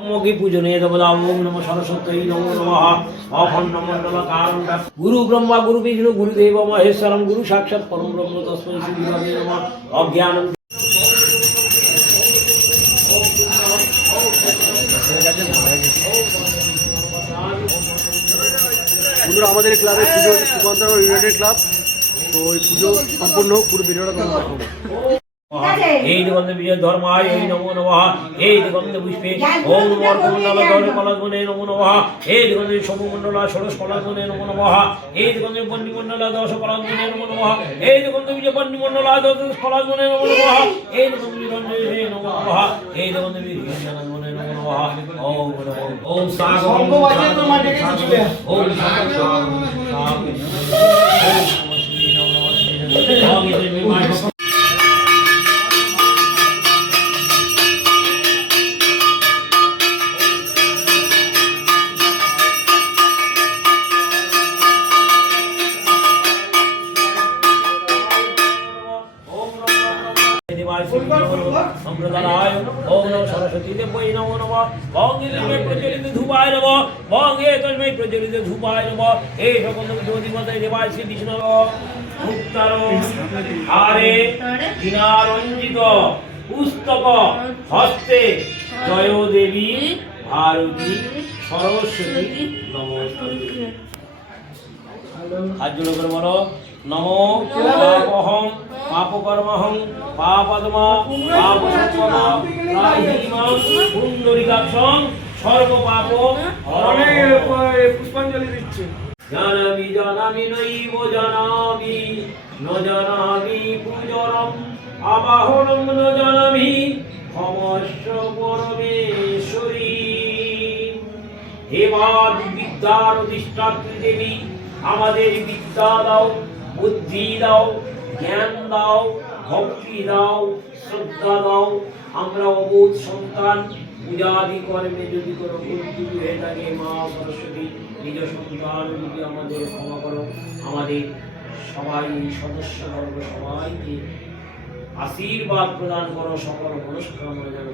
की पूजने ओम नमो सरस्वती नमो नमः अखंड मंडल कारण गुरु ब्रह्मा गुरु विष्णु गुरुदेव महेश्वरम गुरु साक्षात् परम ब्रह्म तस्मै श्री गुरवे नमः अज्ञान বন্ধুরা আমাদের ক্লাবের পুজো সুকান্ত ইউনাইটেড ক্লাব তো এই পুজো সম্পূর্ণ পুরো ভিডিওটা তোমরা দেখো हे दिगंत विजय धर्माय हे नमो नमः हे दिगंत पुष्पे ओम वर्धमंडल धर कलागुणे नमो नमः हे दिगंत सोममंडल षोडश कलागुणे नमो नमः हे दिगंत बन्नीमंडल दश कलागुणे नमो नमः हे दिगंत विजय बन्नीमंडल दश कलागुणे नमो नमः हे दिगंत विरंजय नमो नमः हे दिगंत विरंजनागुणे नमो नमः ओम नमो ओम साग ओम साग संप्रदाय ओम नमो सरस्वती देवै नमो नमः भंगे तस्मै प्रज्वलित धूपाय नमः भंगे तस्मै प्रज्वलित धूपाय नमः हे सकल ज्योतिमते देवाय श्री विष्णु मुक्तार हारे दीनारंजित पुस्तक हस्ते जय देवी भारती सरस्वती नमोस्तुते हाथ जोड़ कर बोलो नमो पापहं पापकर्महं पापद्मा पापसत्पदा त्राहिमां पुंडरीकाक्षं सर्व पाप পুষ্পাঞ্জলি দিচ্ছে জানামি জানামি নৈব জানামি ন জানামি পূজরম আবাহনম ন জানামি ক্ষমস্য পরমেশ্বরী হে বাদ বিদ্যার অধিষ্ঠাত্রী দেবী আমাদের বিদ্যা দাও বুদ্ধি দাও জ্ঞান দাও ভক্তি দাও শ্রদ্ধা দাও আমরা অবোধ সন্তান পূজাদি কর্মে যদি কোনো ভুল হয়ে থাকে মা সরস্বতী নিজ সন্তান যদি আমাদের ক্ষমা করো আমাদের সবাই সদস্যবর্গ সবাইকে আশীর্বাদ প্রদান করো সকল মনস্কামনা যেন